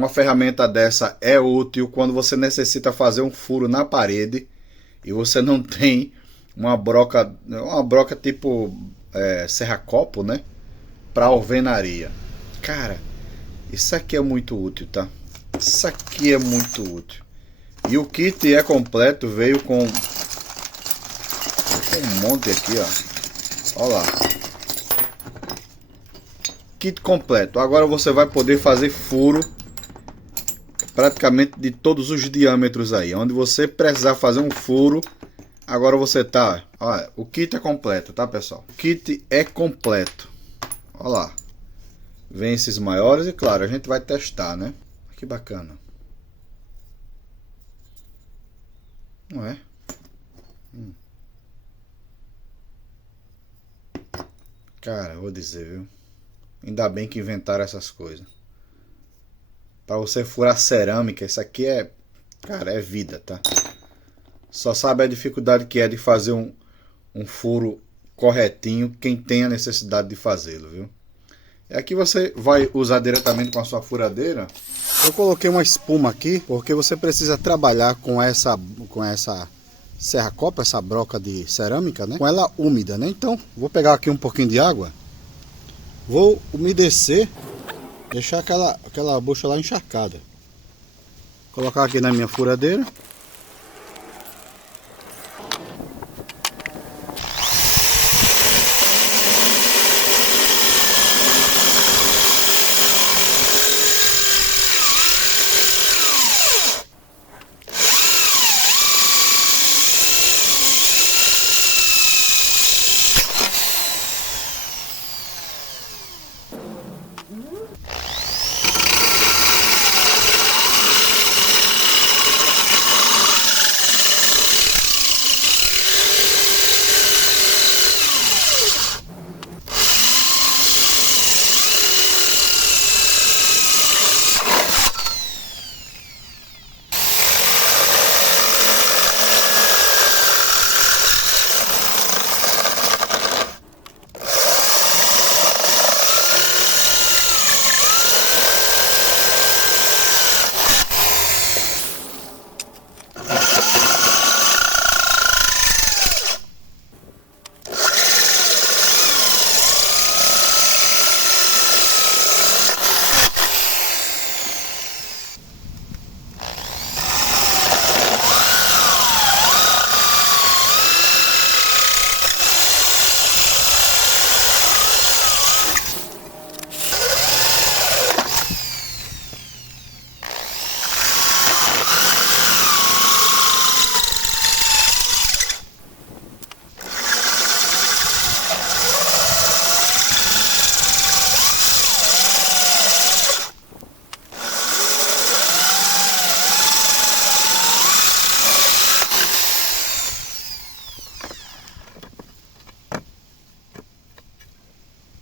uma ferramenta dessa é útil quando você necessita fazer um furo na parede e você não tem uma broca tipo serra copo, né? Para alvenaria. Cara, isso aqui é muito útil, tá? Isso aqui é muito útil. E o kit é completo, veio com um monte aqui, ó. Olha lá. Kit completo. Agora você vai poder fazer furo praticamente de todos os diâmetros aí. Onde você precisar fazer um furo, agora você tá... Olha, o kit é completo, tá, pessoal? O kit é completo. Olha lá. Vem esses maiores e, claro, a gente vai testar, né? Que bacana. Não é? Cara, vou dizer, viu? Ainda bem que inventaram essas coisas. Para você furar cerâmica, isso aqui é... Cara, é vida, tá? Só sabe a dificuldade que é de fazer um furo corretinho quem tem a necessidade de fazê-lo, viu? E aqui você vai usar diretamente com a sua furadeira. Eu coloquei uma espuma aqui porque você precisa trabalhar com essa serra copa, essa broca de cerâmica, né? Com ela úmida, né? Então, vou pegar aqui um pouquinho de água, vou umedecer, deixar aquela bucha lá encharcada. Colocar aqui na minha furadeira.